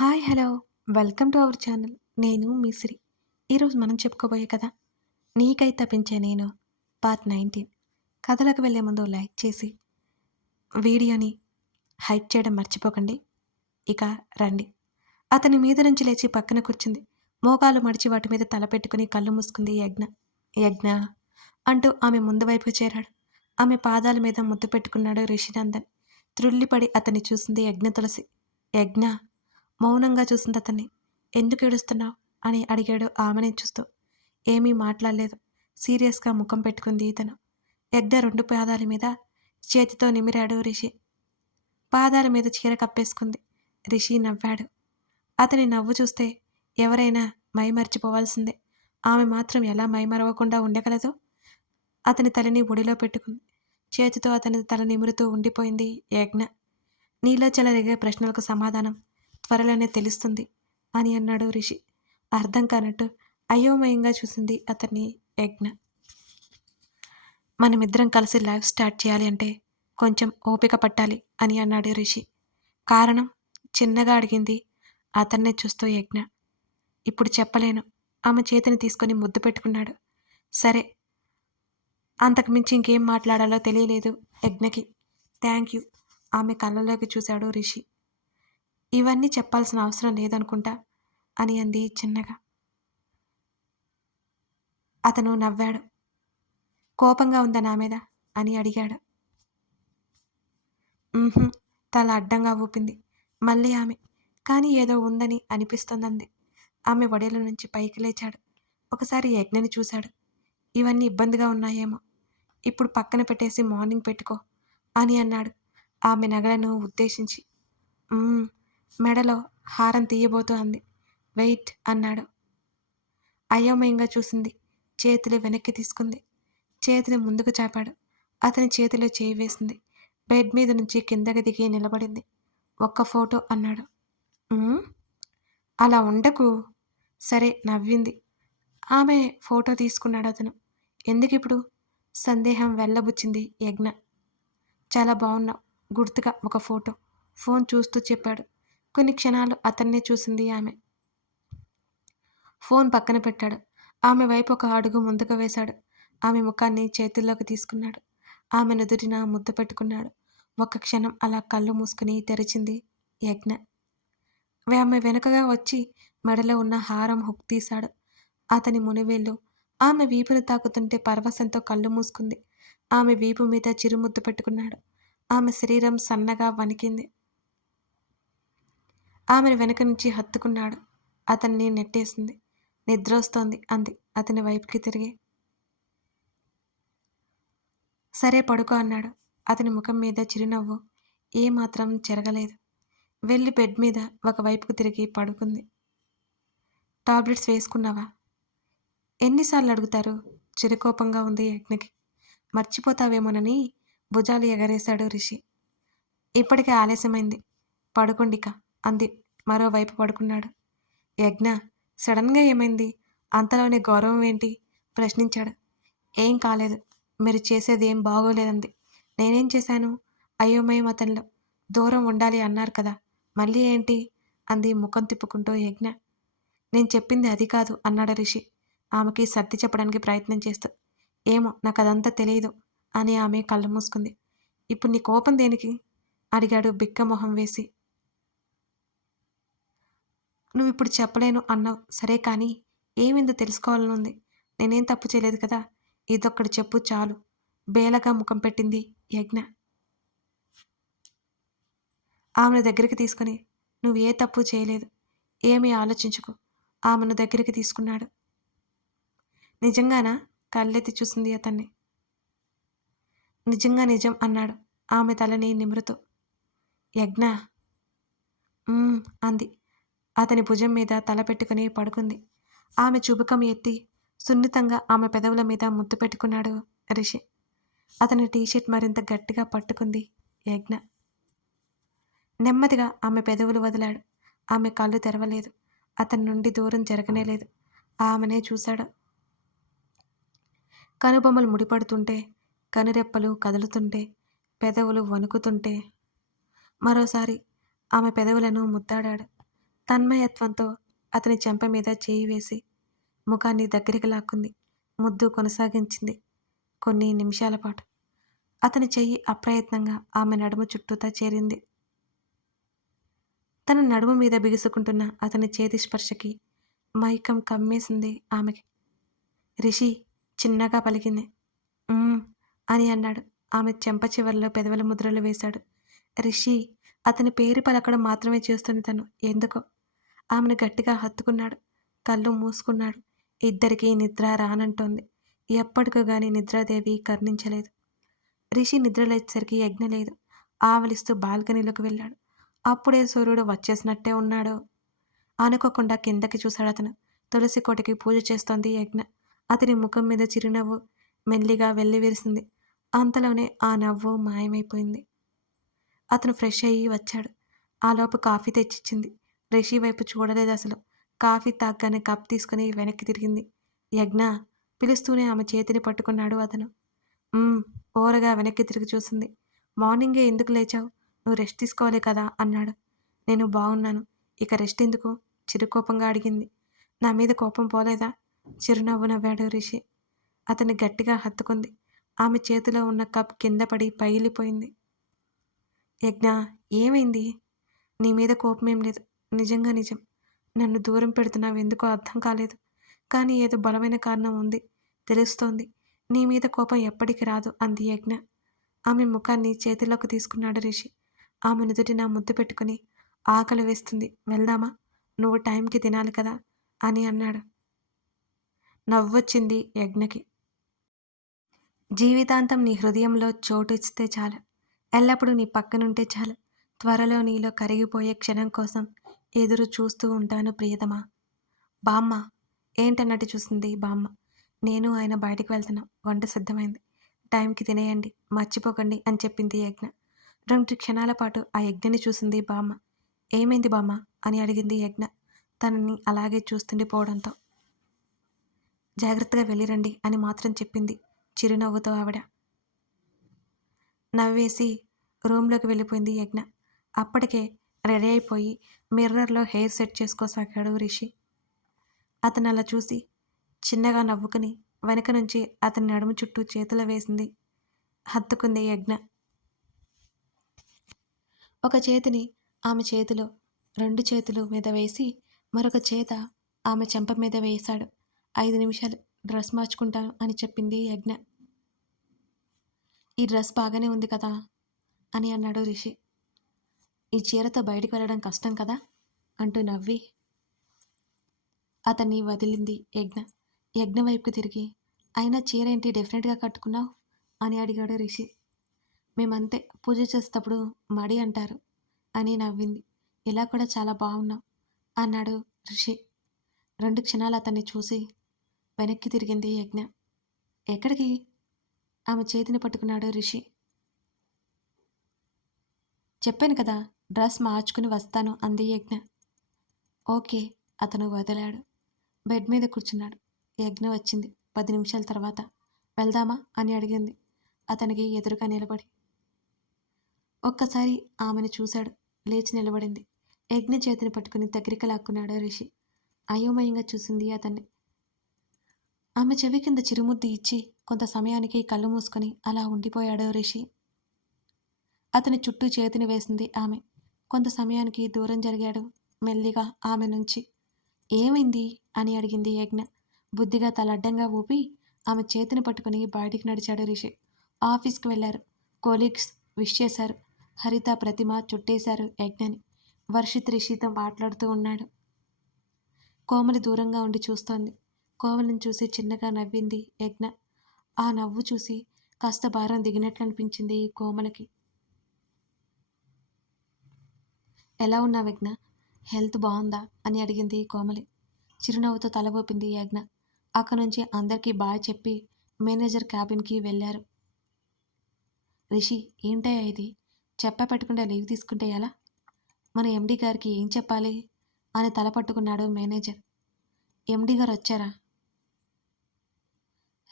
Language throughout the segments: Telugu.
Hi hello welcome to our channel. నేను మీ సిరి. ఈరోజు మనం చెప్పుకోబోయే కథ నీకై తప్పించే నేను పార్ట్ 19. కథలకు వెళ్ళే ముందు లైక్ చేసి వీడియోని హైప్ చేయడం మర్చిపోకండి. ఇక రండి. అతని మీద నుంచి లేచి పక్కన కూర్చుంది. మోకాలు మడిచి వాటి మీద తల పెట్టుకుని కళ్ళు మూసుకుంది యజ్ఞ. యజ్ఞ అంటూ ఆమె ముందు వైపు చేరాడు. ఆమె పాదాల మీద ముద్దు పెట్టుకున్నాడు రిషినందన్. త్రుళ్ళిపడి అతన్ని చూసింది యజ్ఞ తులసి. యజ్ఞ మౌనంగా చూసింది అతన్ని. ఎందుకు ఏడుస్తున్నావు అని అడిగాడు ఆమెనే చూస్తూ. ఏమీ మాట్లాడలేదు. సీరియస్గా ముఖం పెట్టుకుంది ఇతను. యజ్ఞ 2 పాదాల మీద చేతితో నిమిరాడు రిషి. పాదాల మీద చీర కప్పేసుకుంది. రిషి నవ్వాడు. అతని నవ్వు చూస్తే ఎవరైనా మైమర్చిపోవాల్సిందే. ఆమె మాత్రం ఎలా మైమరవకుండా ఉండగలదు? అతని తలని ఒడిలో పెట్టుకుంది. చేతితో అతని తల నిమురుతూ ఉండిపోయింది యజ్ఞ. నీలో చెలరేగే ప్రశ్నలకు సమాధానం త్వరలోనే తెలుస్తుంది అని అన్నాడు రిషి. అర్థం కానట్టు అయోమయంగా చూసింది అతన్ని యజ్ఞ. మనమిద్దరం కలిసి లైఫ్ స్టార్ట్ చేయాలి అంటే కొంచెం ఓపిక పట్టాలి అని అన్నాడు రిషి. కారణం? చిన్నగా అడిగింది అతన్నే చూస్తూ యజ్ఞ. ఇప్పుడు చెప్పలేను. ఆమె చేతిని తీసుకొని ముద్దు పెట్టుకున్నాడు. సరే, అంతకుమించి ఇంకేం మాట్లాడాలో తెలియలేదు యజ్ఞకి. Thank you. ఆమె కళ్ళలోకి చూశాడు రిషి. ఇవన్నీ చెప్పాల్సిన అవసరం లేదనుకుంటా అని అంది చిన్నగా. అతను నవ్వాడు. కోపంగా ఉందా నా మీద అని అడిగాడు. తల అడ్డంగా ఊపింది మళ్ళీ ఆమె. కానీ ఏదో ఉందని అనిపిస్తోందంది. ఆమె ఒడిలో నుంచి పైకి లేచాడు. ఒకసారి యజ్ఞని చూశాడు. ఇవన్నీ ఇబ్బందిగా ఉన్నాయేమో, ఇప్పుడు పక్కన పెట్టేసి మార్నింగ్ పెట్టుకో అని అన్నాడు ఆమె నగలను ఉద్దేశించి. మెడలో హారం తీయబోతూ అంది. వెయిట్ అన్నాడు. అయోమయంగా చూసింది. చేతులు వెనక్కి తీసుకుంది. చేతిని ముందుకు చాపాడు. అతని చేతిలో చేయి వేసింది. బెడ్ మీద నుంచి కిందకి దిగి నిలబడింది. ఒక్క ఫోటో అన్నాడు. అలా ఉండకు. సరే నవ్వింది. ఆమె ఫోటో తీసుకున్నాడు అతను. ఎందుకిప్పుడు? సందేహం వెళ్ళబుచ్చింది యజ్ఞ. చాలా బాగున్నావు, గుర్తుగా ఒక ఫోటో. ఫోన్ చూస్తూ చెప్పాడు. కొన్ని క్షణాలు అతన్నే చూసింది ఆమె. ఫోన్ పక్కన పెట్టాడు. ఆమె వైపు ఒక అడుగు ముందుకు వేశాడు. ఆమె ముఖాన్ని చేతుల్లోకి తీసుకున్నాడు. ఆమె నుదుటిన ముద్దు పెట్టుకున్నాడు. ఒక్క క్షణం అలా కళ్ళు మూసుకుని తెరిచింది యజ్ఞ. ఆమె వెనుకగా వచ్చి మెడలో ఉన్న హారం హుక్ తీశాడు. అతని మునివేళ్ళు ఆమె వీపును తాకుతుంటే పరవశంతో కళ్ళు మూసుకుంది. ఆమె వీపు మీద చిరుముద్దు పెట్టుకున్నాడు. ఆమె శరీరం సన్నగా వణికింది. ఆమెను వెనక నుంచి హత్తుకున్నాడు. అతన్ని నెట్టేసింది. నిద్రొస్తోంది అంది అతని వైపుకి తిరిగి. సరే పడుకో అన్నాడు. అతని ముఖం మీద చిరునవ్వు ఏమాత్రం చెరగలేదు. వెళ్ళి బెడ్ మీద ఒకవైపుకు తిరిగి పడుకుంది. టాబ్లెట్స్ వేసుకున్నావా? ఎన్నిసార్లు అడుగుతారు? చిరుకోపంగా ఉంది యజ్ఞకి. మర్చిపోతావేమోనని భుజాలు ఎగరేశాడు రిషి. ఇప్పటికే ఆలస్యమైంది, పడుకోండిక అంది. మరోవైపు పడుకున్నాడు. యజ్ఞ సడన్గా ఏమైంది? అంతలోనే గౌరవం ఏంటి? ప్రశ్నించాడు. ఏం కాలేదు, మీరు చేసేది ఏం బాగోలేదంది. నేనేం చేశాను? అయోమయం అతనిలో. దూరం ఉండాలి అన్నారు కదా, మళ్ళీ ఏంటి అంది ముఖం తిప్పుకుంటూ యజ్ఞ. నేను చెప్పింది అది కాదు అన్నాడు రిషి ఆమెకి సర్ది చెప్పడానికి ప్రయత్నం చేస్తూ. ఏమో, నాకు అదంతా తెలియదు అని ఆమె కళ్ళు మూసుకుంది. ఇప్పుడు నీ కోపం దేనికి అడిగాడు బిక్క మొహం వేసి. నువ్వు ఇప్పుడు చెప్పలేను అన్నావు, సరే కానీ ఏమిందో తెలుసుకోవాలనుంది. నేనేం తప్పు చేయలేదు కదా, ఇదొక్కటి చెప్పు చాలు. బేలగా ముఖం పెట్టింది యజ్ఞ. ఆమెను దగ్గరికి తీసుకుని, నువ్వు ఏ తప్పు చేయలేదు, ఏమీ ఆలోచించుకో. ఆమెను దగ్గరికి తీసుకున్నాడు. నిజంగానా? కళ్ళెత్తి చూసింది అతన్ని. నిజంగా నిజం అన్నాడు ఆమె తలని నిమురుతూ. యజ్ఞ అంది. అతని భుజం మీద తల పెట్టుకుని పడుకుంది. ఆమె చుబుకం ఎత్తి సున్నితంగా ఆమె పెదవుల మీద ముద్దు పెట్టుకున్నాడు రిషి. అతని టీషర్ట్ మరింత గట్టిగా పట్టుకుంది యజ్ఞ. నెమ్మదిగా ఆమె పెదవులు వదిలాడు. ఆమె కళ్ళు తెరవలేదు. అతని నుండి దూరం జరగనేలేదు. ఆమెనే చూశాడు. కనుబొమ్మలు ముడిపడుతుంటే, కనురెప్పలు కదులుతుంటే, పెదవులు వణుకుతుంటే మరోసారి ఆమె పెదవులను ముద్దాడాడు. తన్మయత్వంతో అతని చెంప మీద చేయి వేసి ముఖాన్ని దగ్గరికి లాక్కుంది. ముద్దు కొనసాగించింది కొన్ని నిమిషాల పాటు. అతని చెయ్యి అప్రయత్నంగా ఆమె నడుము చుట్టూతా చేరింది. తన నడుము మీద బిగుసుకుంటున్న అతని చేతి స్పర్శకి మైకం కమ్మేసింది ఆమెకి. రిషి చిన్నగా పలికింది. అని అన్నాడు. ఆమె చెంప చివర్లో పెదవుల ముద్రలు వేశాడు. రిషి అతని పేరు పలకడం మాత్రమే చేస్తుంది తను. ఎందుకో ఆమెను గట్టిగా హత్తుకున్నాడు. కళ్ళు మూసుకున్నాడు. ఇద్దరికీ నిద్ర రానంటోంది. ఎప్పటికో గాని నిద్రాదేవి కర్ణించలేదు. రిషి నిద్రలేచేసరికి యజ్ఞ లేదు. ఆవలిస్తూ బాల్కనీలోకి వెళ్ళాడు. అప్పుడే సూర్యుడు వచ్చేసినట్టే ఉన్నాడు. అనుకోకుండా కిందకి చూశాడు అతను. తులసి కోటకి పూజ చేస్తోంది యజ్ఞ. అతని ముఖం మీద చిరునవ్వు మెల్లిగా వెల్లివిరిసింది. అంతలోనే ఆ నవ్వు మాయమైపోయింది. అతను ఫ్రెష్ అయ్యి వచ్చాడు. ఆలోపు కాఫీ తెచ్చిచ్చింది. రిషి వైపు చూడలేదు అసలు. కాఫీ తాగ్గానే కప్ తీసుకుని వెనక్కి తిరిగింది. యజ్ఞ పిలుస్తూనే ఆమె చేతిని పట్టుకున్నాడు అతను. ఓరగా వెనక్కి తిరిగి చూసింది. మార్నింగే ఎందుకు లేచావు? నువ్వు రెస్ట్ తీసుకోవాలి కదా అన్నాడు. నేను బాగున్నాను, ఇక రెస్ట్ ఎందుకు? చిరుకోపంగా అడిగింది. నా మీద కోపం పోలేదా? చిరునవ్వు నవ్వాడు రిషి. అతన్ని గట్టిగా హత్తుకుంది. ఆమె చేతిలో ఉన్న కప్ కింద పడి పగిలిపోయింది. యజ్ఞ ఏమైంది? నీ మీద కోపమేం లేదు, నిజంగా నిజం. నన్ను దూరం పెడుతున్నావు ఎందుకో అర్థం కాలేదు. కానీ ఏదో బలమైన కారణం ఉంది, తెలుస్తోంది. నీ మీద కోపం ఎప్పటికి రాదు అంది యజ్ఞ. ఆమె ముఖాన్ని చేతిలోకి తీసుకున్నాడు రిషి. ఆమె నుదుటిన ముద్దు పెట్టుకుని ఆకలి వేస్తుంది, వెళ్దామా? నువ్వు టైంకి తినాలి కదా అని అన్నాడు. నవ్వొచ్చింది యజ్ఞకి. జీవితాంతం నీ హృదయంలో చోటు ఇస్తే చాలు, ఎల్లప్పుడూ నీ పక్కనుంటే చాలు. త్వరలో నీలో కరిగిపోయే క్షణం కోసం ఎదురు చూస్తూ ఉంటాను ప్రియతమా. బామ్మ ఏంటన్నట్టు చూసింది బామ్మ. నేను ఆయన బయటికి వెళ్తున్నాం, వంట సిద్ధమైంది, టైంకి తినేయండి, మర్చిపోకండి అని చెప్పింది యజ్ఞ. 2 క్షణాల పాటు ఆ యజ్ఞని చూసింది బామ్మ. ఏమైంది బామ్మ అని అడిగింది యజ్ఞ తనని అలాగే చూస్తుండిపోవడంతో. జాగ్రత్తగా వెళ్ళిరండి అని మాత్రం చెప్పింది చిరునవ్వుతో ఆవిడ. నవ్వేసి రూమ్లోకి వెళ్ళిపోయింది యజ్ఞ. అప్పటికే రెడీ అయిపోయి మిర్రర్లో హెయిర్ సెట్ చేసుకోసాగాడు రిషి. అతను అలా చూసి చిన్నగా నవ్వుకుని వెనక నుంచి అతని నడుము చుట్టూ చేతులు వేసింది, హత్తుకుంది యజ్ఞ. ఒక చేతిని ఆమె చేతిలో 2 చేతులు మీద వేసి మరొక చేత ఆమె చెంప మీద వేశాడు. 5 నిమిషాలు డ్రెస్ మార్చుకుంటాను అని చెప్పింది యజ్ఞ. ఈ డ్రెస్ బాగానే ఉంది కదా అని అన్నాడు రిషి. ఈ చీరతో బయటికి వెళ్ళడం కష్టం కదా అంటూ నవ్వి అతన్ని వదిలింది యజ్ఞ. యజ్ఞ వైపుకి తిరిగి, అయినా చీర ఏంటి డెఫినెట్గా కట్టుకున్నావు అని అడిగాడు రిషి. మేమంతే, పూజ చేసేటప్పుడు మడి అంటారు అని నవ్వింది. ఇలా కూడా చాలా బాగున్నావు అన్నాడు రిషి. 2 క్షణాలు అతన్ని చూసి వెనక్కి తిరిగింది యజ్ఞ. ఎక్కడికి? ఆమె చేతిని పట్టుకున్నాడు రిషి. చెప్పాను కదా, డ్రెస్ మార్చుకుని వస్తాను అంది యజ్ఞ. ఓకే అతను వదిలాడు. బెడ్ మీద కూర్చున్నాడు. యజ్ఞ వచ్చింది 10 నిమిషాల తర్వాత. వెళ్దామా అని అడిగింది అతనికి ఎదురుగా నిలబడి. ఒక్కసారి ఆమెను చూశాడు. లేచి నిలబడింది. యజ్ఞ చేతిని పట్టుకుని దగ్గరికి లాక్కున్నాడు రిషి. అయోమయంగా చూసింది అతన్ని. ఆమె చెవి కింద చిరుముద్దు ఇచ్చి కొంత సమయానికి కళ్ళు మూసుకొని అలా ఉండిపోయాడు రిషి. అతని చుట్టూ చేతిని వేసింది ఆమె. కొంత సమయానికి దూరం జరిగాడు మెల్లిగా ఆమె నుంచి. ఏమైంది అని అడిగింది యజ్ఞ. బుద్ధిగా తలడ్డంగా ఊపి ఆమె చేతిని పట్టుకుని బయటికి నడిచాడు రిషి. ఆఫీస్కి వెళ్లారు. కోలీగ్స్ విష్ చేశారు. హరిత, ప్రతిమ చుట్టేశారు యజ్ఞని. వర్షిత్ రిషితో మాట్లాడుతూ ఉన్నాడు. కోమలి దూరంగా ఉండి చూస్తోంది. కోమలిని చూసి చిన్నగా నవ్వింది యజ్ఞ. ఆ నవ్వు చూసి కాస్త భారం దిగినట్లు అనిపించింది కోమలికి. ఎలా ఉన్నావు యజ్ఞ? హెల్త్ బాగుందా అని అడిగింది కోమలి. చిరునవ్వుతో తల ఊపింది యజ్ఞ. అక్కడి నుంచి అందరికీ బాయ్ చెప్పి మేనేజర్ క్యాబిన్కి వెళ్ళారు. రిషి ఏంటయ్యా ఇది? చెప్పా పెట్టకుండా లీవ్ తీసుకుంటే ఎలా? మన ఎండి గారికి ఏం చెప్పాలి అని తల పట్టుకున్నాడు మేనేజర్. ఎండి గారు వచ్చారా?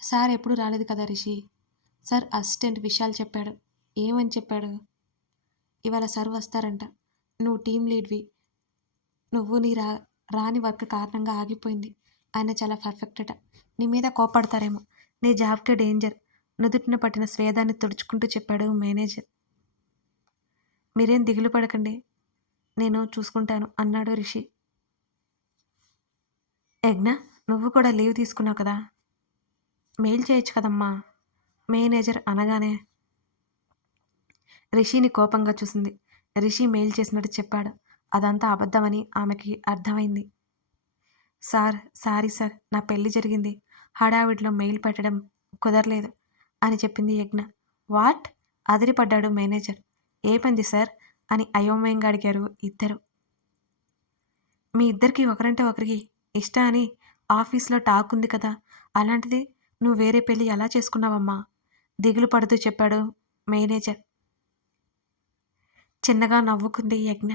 సార్ ఎప్పుడు రాలేదు కదా రిషి. సార్ అసిస్టెంట్ విషయాలు చెప్పాడు. ఏమని చెప్పాడు? ఇవాళ సార్ వస్తారంట. నువ్వు టీం లీడ్వి, నువ్వు నీ రాని వర్క్ కారణంగా ఆగిపోయింది. ఆయన చాలా పర్ఫెక్టట. నీ మీద కోప్పడతారేమో. నీ జాబ్‌కే డేంజర్. నుదుటిన పట్టిన స్వేదాన్ని తుడుచుకుంటూ చెప్పాడు మేనేజర్. మీరేం దిగులు పడకండి. నేను చూసుకుంటాను అన్నాడు రిషి. యజ్ఞ, నువ్వు కూడా లీవ్ తీసుకున్నావు కదా! మెయిల్ చేయొచ్చు కదమ్మా! మేనేజర్ అనగానే రిషిని కోపంగా చూసింది. రిషి మెయిల్ చేసినట్టు చెప్పాడు. అదంతా అబద్ధమని ఆమెకి అర్థమైంది. సారీ సార్, నా పెళ్లి జరిగింది. హడావిడిలో మెయిల్ పెట్టడం కుదరలేదు అని చెప్పింది యజ్ఞ. వాట్? అదిరిపడ్డాడు మేనేజర్. ఏ పనిది సార్ అని అయోమయంగా అడిగారు ఇద్దరు. మీ ఇద్దరికి ఒకరంటే ఒకరికి ఇష్టం అని ఆఫీస్లో టాక్ ఉంది కదా, అలాంటిది నువ్వు వేరే పెళ్లి ఎలా చేసుకున్నావమ్మా? దిగులు పడుతూ చెప్పాడు మేనేజర్. చిన్నగా నవ్వుకుంది యజ్ఞ.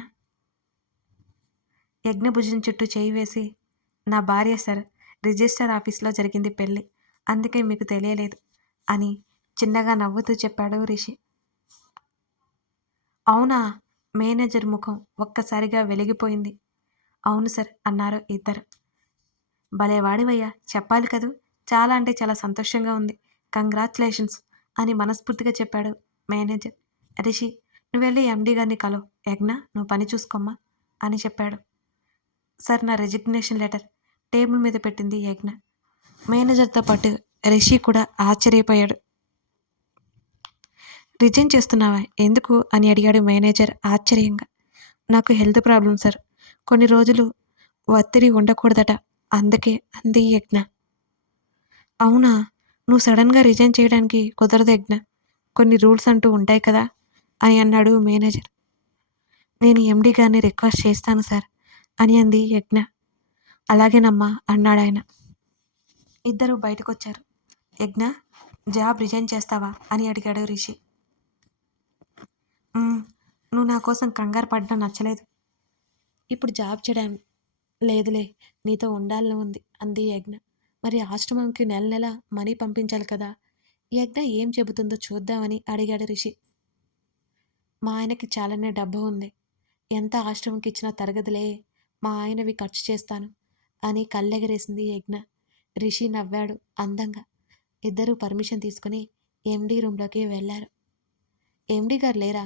యజ్ఞ భుజం చుట్టూ చేయి వేసి, నా భార్య సార్, రిజిస్టర్ ఆఫీస్లో జరిగింది పెళ్ళి, అందుకే మీకు తెలియలేదు అని చిన్నగా నవ్వుతూ చెప్పాడు రిషి. అవునా? మేనేజర్ ముఖం ఒక్కసారిగా వెలిగిపోయింది. అవును సార్ అన్నారు ఇద్దరు. భలేవాడివయ్యా, చెప్పాలి కదూ. చాలా అంటే చాలా సంతోషంగా ఉంది. కంగ్రాచులేషన్స్ అని మనస్ఫూర్తిగా చెప్పాడు మేనేజర్. రిషి, నువ్వెళ్ళి ఎండీ గారిని కలవు. యజ్ఞ, నువ్వు పని చూసుకోమ్మా అని చెప్పాడు. సార్, నా రెసిగ్నేషన్ లెటర్ టేబుల్ మీద పెట్టింది యజ్ఞ. మేనేజర్తో పాటు రిషి కూడా ఆశ్చర్యపోయాడు. రిజైన్ చేస్తున్నావా? ఎందుకు అని అడిగాడు మేనేజర్ ఆశ్చర్యంగా. నాకు హెల్త్ ప్రాబ్లం సార్, కొన్ని రోజులు ఒత్తిడి ఉండకూడదట, అందుకే అంది యజ్ఞ. అవునా? నువ్వు సడన్గా రిజైన్ చేయడానికి కుదరదు యజ్ఞ, కొన్ని రూల్స్ అంటూ ఉంటాయి కదా అని అన్నాడు మేనేజర్. నేను ఎండీ గారిని రిక్వెస్ట్ చేస్తాను సార్ అని అంది యజ్ఞ. అలాగేనమ్మా అన్నాడాయన. ఇద్దరు బయటకొచ్చారు. యజ్ఞ, జాబ్ రిజైన్ చేస్తావా అని అడిగాడు రిషి. నువ్వు నా కోసం కంగారు పడడం నచ్చలేదు. ఇప్పుడు జాబ్ చేయడం లేదులే, నీతో ఉండాలని ఉంది అంది యజ్ఞ. మరి ఆశ్రమంకి నెల నెల మనీ పంపించాలి కదా. యజ్ఞ ఏం చెబుతుందో చూద్దామని అడిగాడు రిషి. మా ఆయనకి చాలానే డబ్బు ఉంది, ఎంత ఆశ్రమంకి ఇచ్చినా తరగదులే, మా ఆయనవి ఖర్చు చేస్తాను అని కళ్ళెగరేసింది యజ్ఞ. రిషి నవ్వాడు అందంగా. ఇద్దరూ పర్మిషన్ తీసుకుని ఎండీ రూమ్లోకి వెళ్ళారు. ఎండీ గారు లేరా?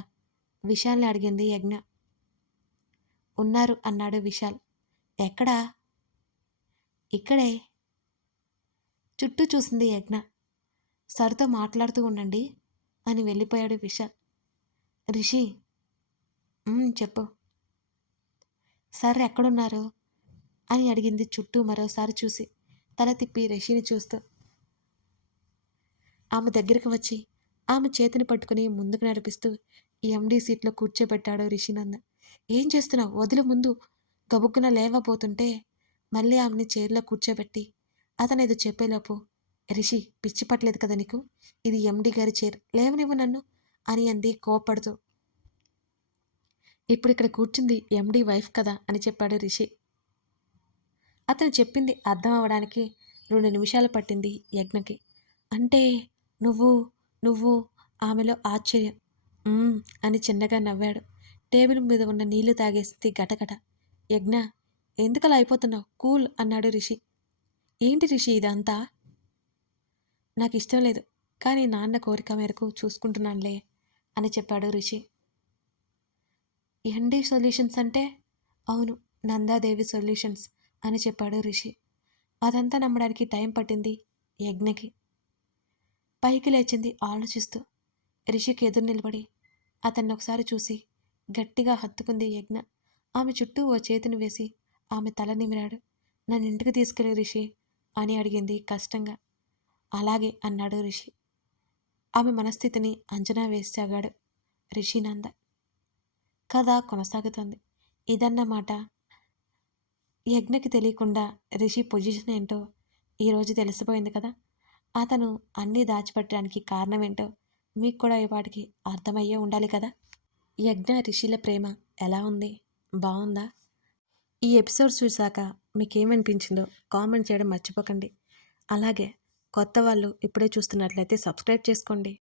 విశాల్ని అడిగింది యజ్ఞ. ఉన్నారు అన్నాడు విశాల్. ఎక్కడా? ఇక్కడే. చుట్టూ చూసింది యజ్ఞ. సర్తో మాట్లాడుతూ ఉండండి అని వెళ్ళిపోయాడు విశాల్. రిషి, చెప్పు. సర్ ఎక్కడున్నారు అని అడిగింది చుట్టూ మరోసారి చూసి. తల తిప్పి రిషిని చూస్తూ ఆమె దగ్గరికి వచ్చి ఆమె చేతిని పట్టుకుని ముందుకు నడిపిస్తూ ఎండీ సీట్లో కూర్చోబెట్టాడు రిషినందన్. ఏం చేస్తున్నావు? వదిలి ముందు గబుక్కున లేవబోతుంటే మళ్ళీ ఆమెని చైర్లో కూర్చోబెట్టి అతను ఏదో చెప్పేలోపు, రిషి, పిచ్చి పట్టలేదు కదా నీకు? ఇది ఎండీ గారి చైర్, లేవనివ్వు నన్ను అని అంది కోప్పడుతూ. ఇప్పుడు ఇక్కడ కూర్చుంది ఎండీ వైఫ్ కదా అని చెప్పాడు రిషి. అతను చెప్పింది అర్థం అవ్వడానికి 2 నిమిషాలు పట్టింది యజ్ఞకి. అంటే నువ్వు నువ్వు ఆమెలో ఆశ్చర్యం. అని చిన్నగా నవ్వాడు. టేబుల్ మీద ఉన్న నీళ్లు తాగేసింది గటగట. యజ్ఞ, ఎందుకలా అయిపోతున్నావు? కూల్ అన్నాడు రిషి. ఏంటి రిషి ఇదంతా? నాకు ఇష్టం లేదు, కానీ నాన్న కోరిక మేరకు చూసుకుంటున్నానులే అని చెప్పాడు రిషి. ఎండీ సొల్యూషన్స్ అంటే? అవును, నందాదేవి సొల్యూషన్స్ అని చెప్పాడు రిషి. అదంతా నమ్మడానికి టైం పట్టింది యజ్ఞకి. పైకి లేచింది ఆలోచిస్తూ. రిషికి ఎదురు నిలబడి అతన్ని ఒకసారి చూసి గట్టిగా హత్తుకుంది యజ్ఞ. ఆమె చుట్టూ ఓ చేతిని వేసి ఆమె తల నిమిరాడు. నన్ను ఇంటికి తీసుకెళ్ళి రిషి అని అడిగింది కష్టంగా. అలాగే అన్నాడు రిషి. ఆమె మనస్థితిని అంచనా వేసాగాడు రిషినంద. కథ కొనసాగుతుంది. ఇదన్నమాట. యజ్ఞకి తెలియకుండా రిషి పొజిషన్ ఏంటో ఈరోజు తెలిసిపోయింది కదా. అతను అన్నీ దాచిపెట్టడానికి కారణం ఏంటో మీకు కూడా ఇవాటికి అర్థమయ్యే ఉండాలి కదా. యజ్ఞ రిషిల ప్రేమ ఎలా ఉంది? బాగుందా? ఈ ఎపిసోడ్ చూశాక మీకేమనిపించిందో కామెంట్ చేయడం మర్చిపోకండి. అలాగే కొత్త వాళ్ళు ఇప్పుడే చూస్తున్నట్లయితే సబ్స్క్రైబ్ చేసుకోండి.